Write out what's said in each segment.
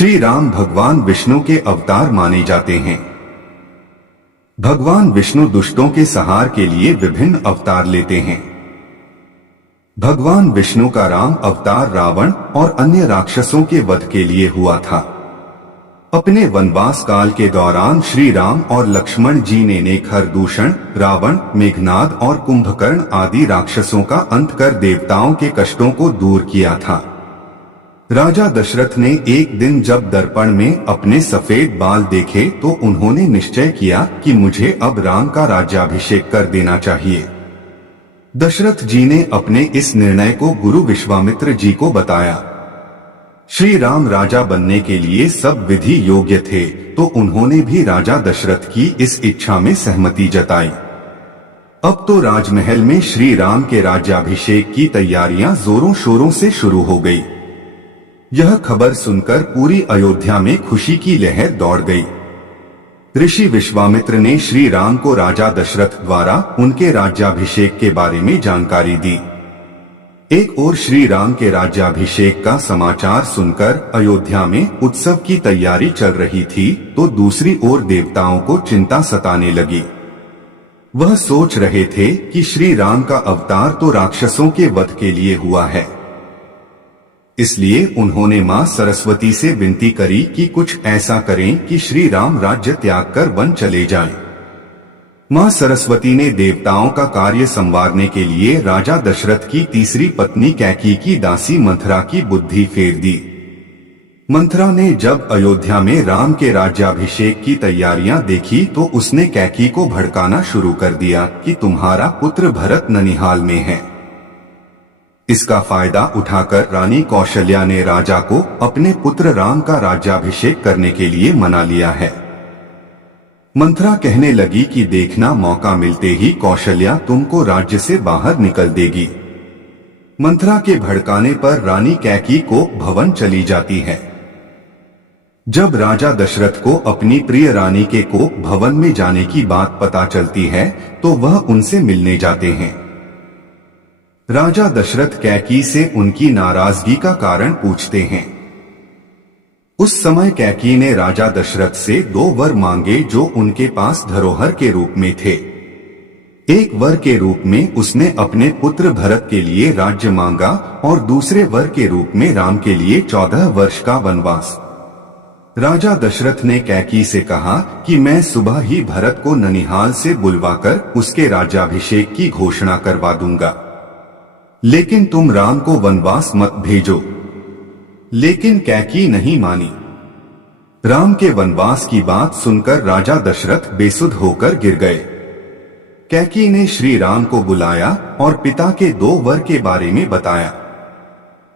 श्री राम भगवान विष्णु के अवतार माने जाते हैं। भगवान विष्णु दुष्टों के संहार के लिए विभिन्न अवतार लेते हैं। भगवान विष्णु का राम अवतार रावण और अन्य राक्षसों के वध के लिए हुआ था। अपने वनवास काल के दौरान श्री राम और लक्ष्मण जी ने खरदूषण, रावण, मेघनाद और कुंभकर्ण आदि राक्षसों का अंत कर देवताओं के कष्टों को दूर किया था। राजा दशरथ ने एक दिन जब दर्पण में अपने सफेद बाल देखे तो उन्होंने निश्चय किया कि मुझे अब राम का राज्याभिषेक कर देना चाहिए। दशरथ जी ने अपने इस निर्णय को गुरु विश्वामित्र जी को बताया। श्री राम राजा बनने के लिए सब विधि योग्य थे, तो उन्होंने भी राजा दशरथ की इस इच्छा में सहमति जताई। अब तो राजमहल में श्री राम के राज्याभिषेक की तैयारियां जोरों शोरों से शुरू हो गई। यह खबर सुनकर पूरी अयोध्या में खुशी की लहर दौड़ गई। ऋषि विश्वामित्र ने श्री राम को राजा दशरथ द्वारा उनके राज्याभिषेक के बारे में जानकारी दी। एक ओर श्री राम के राज्याभिषेक का समाचार सुनकर अयोध्या में उत्सव की तैयारी चल रही थी, तो दूसरी ओर देवताओं को चिंता सताने लगी। वह सोच रहे थे कि श्री राम का अवतार तो राक्षसों के वध के लिए हुआ है, इसलिए उन्होंने मां सरस्वती से विनती करी कि कुछ ऐसा करें कि श्री राम राज्य त्याग कर वन चले जाएं। मां सरस्वती ने देवताओं का कार्य संवारने के लिए राजा दशरथ की तीसरी पत्नी कैकेयी की दासी मंथरा की बुद्धि फेर दी। मंथरा ने जब अयोध्या में राम के राज्याभिषेक की तैयारियां देखी तो उसने कैकेयी को भड़काना शुरू कर दिया कि तुम्हारा पुत्र भरत ननिहाल में है। इसका फायदा उठाकर रानी कौशल्या ने राजा को अपने पुत्र राम का राज्याभिषेक करने के लिए मना लिया है। मंथरा कहने लगी कि देखना, मौका मिलते ही कौशल्या तुमको राज्य से बाहर निकल देगी। मंथरा के भड़काने पर रानी कैकेयी को भवन चली जाती है। जब राजा दशरथ को अपनी प्रिय रानी के को भवन में जाने की बात पता चलती है तो वह उनसे मिलने जाते हैं। राजा दशरथ कैकेयी से उनकी नाराजगी का कारण पूछते हैं। उस समय कैकेयी ने राजा दशरथ से 2 वर मांगे जो उनके पास धरोहर के रूप में थे। एक वर के रूप में उसने अपने पुत्र भरत के लिए राज्य मांगा और दूसरे वर के रूप में राम के लिए 14 वर्ष का वनवास। राजा दशरथ ने कैकेयी से कहा कि मैं सुबह ही भरत को ननिहाल से बुलवाकर उसके राज्याभिषेक की घोषणा करवा दूंगा, लेकिन तुम राम को वनवास मत भेजो। लेकिन कैकेयी नहीं मानी। राम के वनवास की बात सुनकर राजा दशरथ बेसुध होकर गिर गए। कैकेयी ने श्री राम को बुलाया और पिता के 2 वर के बारे में बताया।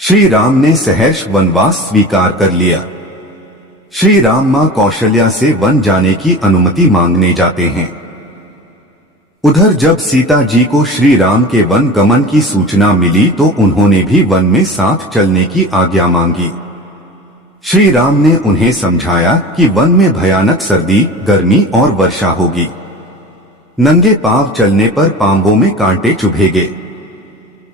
श्री राम ने सहर्ष वनवास स्वीकार कर लिया। श्री राम मां कौशल्या से वन जाने की अनुमति मांगने जाते हैं। उधर जब सीता जी को श्री राम के वन गमन की सूचना मिली तो उन्होंने भी वन में साथ चलने की आज्ञा मांगी। श्री राम ने उन्हें समझाया कि वन में भयानक सर्दी, गर्मी और वर्षा होगी। नंगे पांव चलने पर पांवों में कांटे चुभेंगे।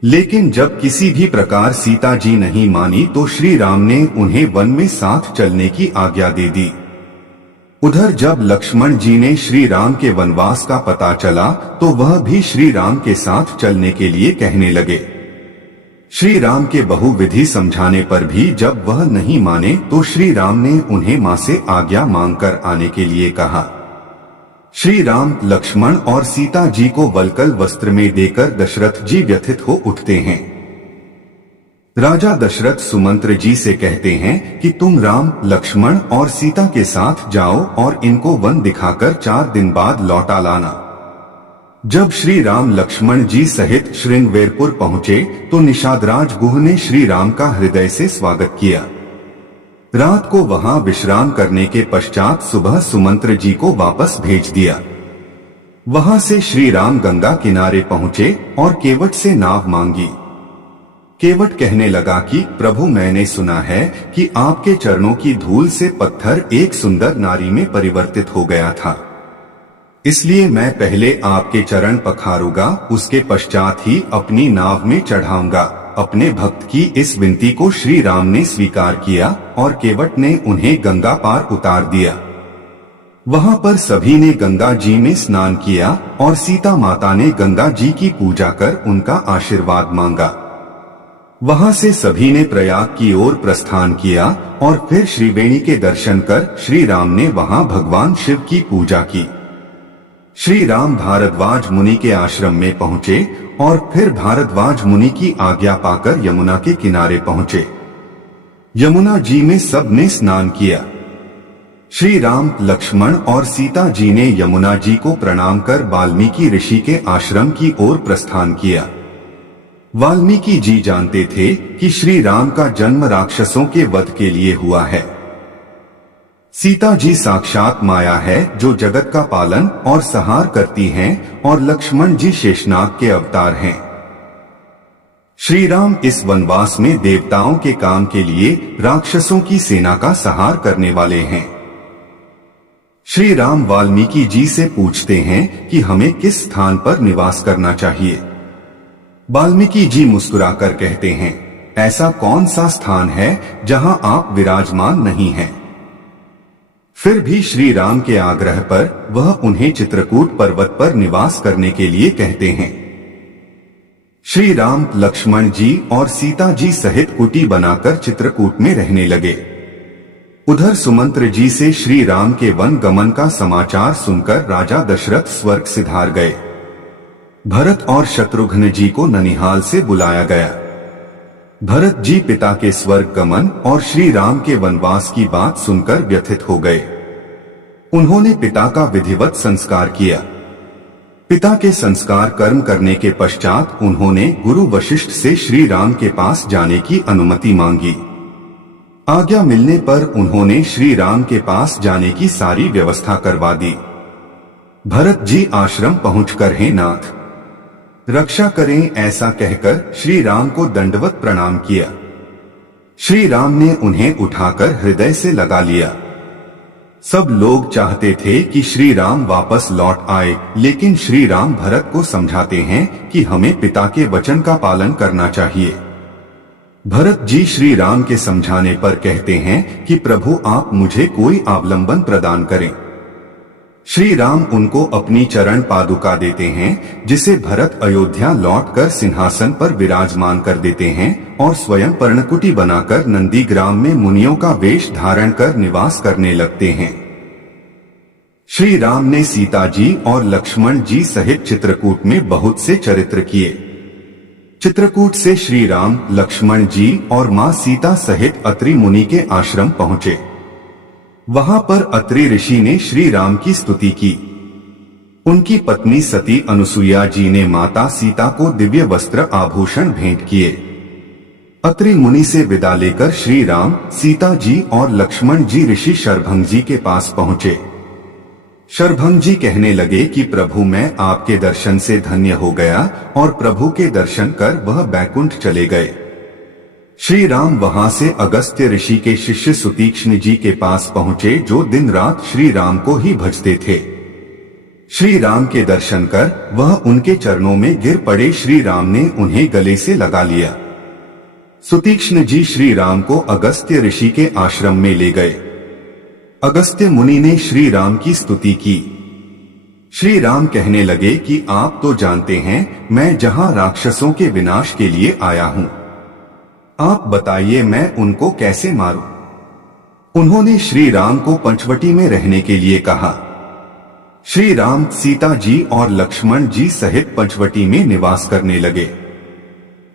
लेकिन जब किसी भी प्रकार सीता जी नहीं मानी तो श्री राम ने उन्हें वन में साथ चलने की आज्ञा दे दी। उधर जब लक्ष्मण जी ने श्री राम के वनवास का पता चला तो वह भी श्री राम के साथ चलने के लिए कहने लगे। श्री राम के बहुविधि समझाने पर भी जब वह नहीं माने तो श्री राम ने उन्हें मां से आज्ञा मांगकर आने के लिए कहा। श्री राम, लक्ष्मण और सीता जी को वल्कल वस्त्र में देकर दशरथ जी व्यथित हो उठते हैं। राजा दशरथ सुमंत्र जी से कहते हैं कि तुम राम, लक्ष्मण और सीता के साथ जाओ और इनको वन दिखाकर 4 दिन बाद लौटा लाना। जब श्री राम लक्ष्मण जी सहित श्रृंगवेरपुर पहुंचे तो निषादराज गुह ने श्री राम का हृदय से स्वागत किया। रात को वहां विश्राम करने के पश्चात सुबह सुमंत्र जी को वापस भेज दिया। वहां से श्री राम गंगा किनारे पहुंचे और केवट से नाव मांगी। केवट कहने लगा कि प्रभु, मैंने सुना है कि आपके चरणों की धूल से पत्थर एक सुंदर नारी में परिवर्तित हो गया था, इसलिए मैं पहले आपके चरण पखारूंगा, उसके पश्चात ही अपनी नाव में चढ़ाऊंगा। अपने भक्त की इस विनती को श्री राम ने स्वीकार किया और केवट ने उन्हें गंगा पार उतार दिया। वहां पर सभी ने गंगा जी में स्नान किया और सीता माता ने गंगा जी की पूजा कर उनका आशीर्वाद मांगा। वहां से सभी ने प्रयाग की ओर प्रस्थान किया और फिर श्रीवेणी के दर्शन कर श्री राम ने वहां भगवान शिव की पूजा की। श्री राम भारद्वाज मुनि के आश्रम में पहुंचे और फिर भारद्वाज मुनि की आज्ञा पाकर यमुना के किनारे पहुंचे। यमुना जी में सबने स्नान किया। श्री राम, लक्ष्मण और सीता जी ने यमुना जी को प्रणाम कर वाल्मीकि ऋषि के आश्रम की ओर प्रस्थान किया। वाल्मीकि जी जानते थे कि श्री राम का जन्म राक्षसों के वध के लिए हुआ है। सीता जी साक्षात माया है जो जगत का पालन और संहार करती हैं, और लक्ष्मण जी शेषनाग के अवतार हैं। श्री राम इस वनवास में देवताओं के काम के लिए राक्षसों की सेना का संहार करने वाले हैं। श्री राम वाल्मीकि जी से पूछते हैं कि हमें किस स्थान पर निवास करना चाहिए। वाल्मीकि जी मुस्कुराकर कहते हैं, ऐसा कौन सा स्थान है जहां आप विराजमान नहीं हैं। फिर भी श्री राम के आग्रह पर वह उन्हें चित्रकूट पर्वत पर निवास करने के लिए कहते हैं। श्री राम, लक्ष्मण जी और सीता जी सहित कुटी बनाकर चित्रकूट में रहने लगे। उधर सुमंत्र जी से श्री राम के वन गमन का समाचार सुनकर राजा दशरथ स्वर्ग सिधार गए। भरत और शत्रुघ्न जी को ननिहाल से बुलाया गया। भरत जी पिता के स्वर्ग गमन और श्री राम के वनवास की बात सुनकर व्यथित हो गए। उन्होंने पिता का विधिवत संस्कार किया। पिता के संस्कार कर्म करने के पश्चात उन्होंने गुरु वशिष्ठ से श्री राम के पास जाने की अनुमति मांगी। आज्ञा मिलने पर उन्होंने श्री राम के पास जाने की सारी व्यवस्था करवा दी। भरत जी आश्रम पहुंचकर, हे नाथ, रक्षा करें, ऐसा कहकर श्री राम को दंडवत प्रणाम किया। श्री राम ने उन्हें उठाकर हृदय से लगा लिया। सब लोग चाहते थे कि श्री राम वापस लौट आए, लेकिन श्री राम भरत को समझाते हैं कि हमें पिता के वचन का पालन करना चाहिए। भरत जी श्री राम के समझाने पर कहते हैं कि प्रभु, आप मुझे कोई अवलंबन प्रदान करें। श्री राम उनको अपनी चरण पादुका देते हैं, जिसे भरत अयोध्या लौटकर सिंहासन पर विराजमान कर देते हैं और स्वयं पर्णकुटी बनाकर नंदीग्राम में मुनियों का वेश धारण कर निवास करने लगते हैं। श्री राम ने सीता जी और लक्ष्मण जी सहित चित्रकूट में बहुत से चरित्र किए। चित्रकूट से श्री राम, लक्ष्मण जी और मां सीता सहित अत्रि मुनि के आश्रम पहुंचे। वहां पर अत्रि ऋषि ने श्री राम की स्तुति की। उनकी पत्नी सती अनुसुईया जी ने माता सीता को दिव्य वस्त्र आभूषण भेंट किए। अत्रि मुनि से विदा लेकर श्री राम, सीता जी और लक्ष्मण जी ऋषि शरभंग जी के पास पहुंचे। शरभंग जी कहने लगे कि प्रभु, मैं आपके दर्शन से धन्य हो गया, और प्रभु के दर्शन कर वह बैकुंठ चले गए। श्री राम वहां से अगस्त्य ऋषि के शिष्य सुतीक्ष्ण जी के पास पहुंचे, जो दिन रात श्री राम को ही भजते थे। श्री राम के दर्शन कर वह उनके चरणों में गिर पड़े। श्री राम ने उन्हें गले से लगा लिया। सुतीक्ष्ण जी श्री राम को अगस्त्य ऋषि के आश्रम में ले गए। अगस्त्य मुनि ने श्री राम की स्तुति की। श्री राम कहने लगे कि आप तो जानते हैं मैं जहां राक्षसों के विनाश के लिए आया हूं। आप बताइए मैं उनको कैसे मारूं? उन्होंने श्री राम को पंचवटी में रहने के लिए कहा। श्री राम, सीता जी और लक्ष्मण जी सहित पंचवटी में निवास करने लगे।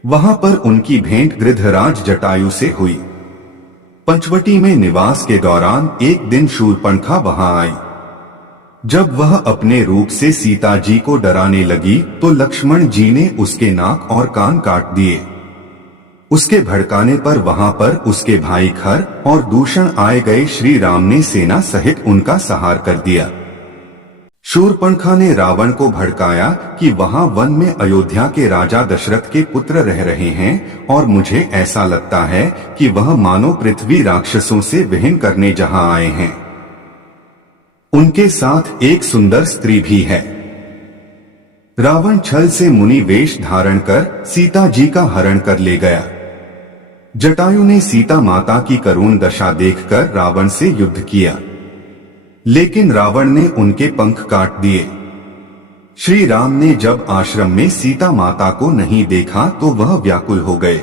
वहां पर उनकी भेंट गृधराज जटायु से हुई। पंचवटी में निवास के दौरान एक दिन शूर्पणखा वहां आई। जब वह अपने रूप से सीता जी को डराने लगी तो लक्ष्मण जी ने उसके नाक और कान काट दिए। उसके भड़काने पर वहां पर उसके भाई खर और दूषण आए गए। श्री राम ने सेना सहित उनका संहार कर दिया। शूर्पणखा ने रावण को भड़काया कि वहां वन में अयोध्या के राजा दशरथ के पुत्र रह रहे हैं, और मुझे ऐसा लगता है कि वह मानो पृथ्वी राक्षसों से विहीन करने जहां आए हैं। उनके साथ एक सुंदर स्त्री भी है। रावण छल से मुनि वेश धारण कर सीता जी का हरण कर ले गया। जटायु ने सीता माता की करुण दशा देखकर रावण से युद्ध किया, लेकिन रावण ने उनके पंख काट दिए। श्री राम ने जब आश्रम में सीता माता को नहीं देखा तो वह व्याकुल हो गए।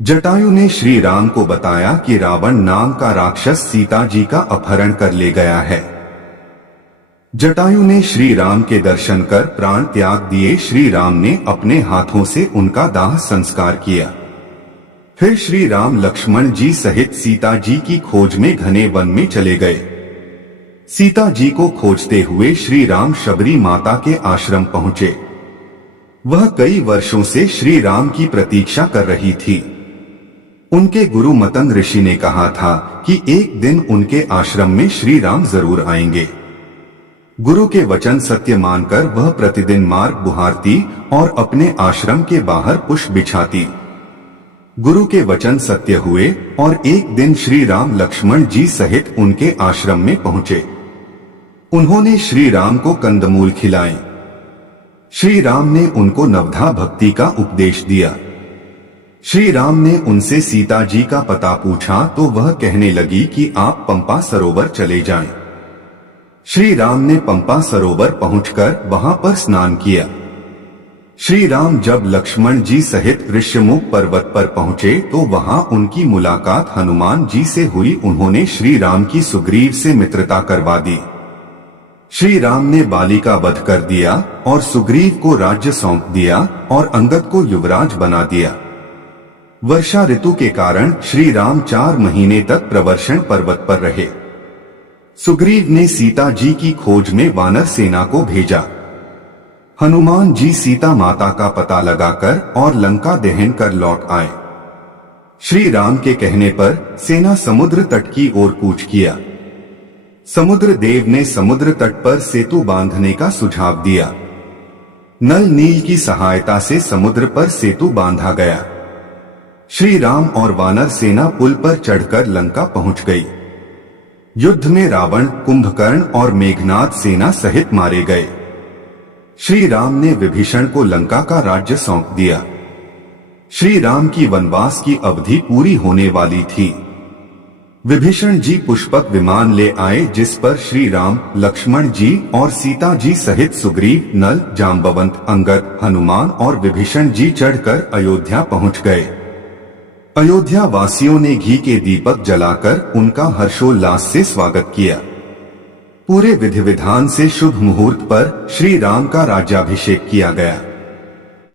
जटायु ने श्री राम को बताया कि रावण नाम का राक्षस सीता जी का अपहरण कर ले गया है। जटायु ने श्री राम के दर्शन कर प्राण त्याग दिए। श्री राम ने अपने हाथों से उनका दाह संस्कार किया। फिर श्री राम लक्ष्मण जी सहित सीता जी की खोज में घने वन में चले गए। सीता जी को खोजते हुए श्री राम शबरी माता के आश्रम पहुंचे। वह कई वर्षों से श्री राम की प्रतीक्षा कर रही थी। उनके गुरु मतंग ऋषि ने कहा था कि एक दिन उनके आश्रम में श्री राम जरूर आएंगे। गुरु के वचन सत्य मानकर वह प्रतिदिन मार्ग बुहारती और अपने आश्रम के बाहर पुष्प बिछाती। गुरु के वचन सत्य हुए और एक दिन श्री राम लक्ष्मण जी सहित उनके आश्रम में पहुंचे। उन्होंने श्री राम को कंदमूल खिलाए। श्री राम ने उनको नवधा भक्ति का उपदेश दिया। श्री राम ने उनसे सीता जी का पता पूछा तो वह कहने लगी कि आप पंपा सरोवर चले जाएं। श्री राम ने पंपा सरोवर पहुंचकर वहां पर स्नान किया। श्री राम जब लक्ष्मण जी सहित ऋष्यमुख पर्वत पर पहुंचे तो वहां उनकी मुलाकात हनुमान जी से हुई। उन्होंने श्री राम की सुग्रीव से मित्रता करवा दी। श्री राम ने बाली का वध कर दिया और सुग्रीव को राज्य सौंप दिया और अंगद को युवराज बना दिया। वर्षा ऋतु के कारण श्री राम 4 महीने तक प्रवर्षण पर्वत पर रहे। सुग्रीव ने सीता जी की खोज में वानर सेना को भेजा। हनुमान जी सीता माता का पता लगाकर और लंका दहन कर लौट आए। श्री राम के कहने पर सेना समुद्र तट की ओर कूच किया। समुद्र देव ने समुद्र तट पर सेतु बांधने का सुझाव दिया। नल नील की सहायता से समुद्र पर सेतु बांधा गया। श्री राम और वानर सेना पुल पर चढ़कर लंका पहुंच गई। युद्ध में रावण, कुंभकर्ण और मेघनाद सेना सहित मारे गए। श्री राम ने विभीषण को लंका का राज्य सौंप दिया। श्री राम की वनवास की अवधि पूरी होने वाली थी। विभीषण जी पुष्पक विमान ले आए जिस पर श्री राम, लक्ष्मण जी और सीता जी सहित सुग्रीव, नल, जाम्बवंत, अंगद, हनुमान और विभीषण जी चढ़कर अयोध्या पहुंच गए। अयोध्या वासियों ने घी के दीपक जलाकर उनका हर्षोल्लास से स्वागत किया। पूरे विधि विधान से शुभ मुहूर्त पर श्री राम का राज्याभिषेक किया गया।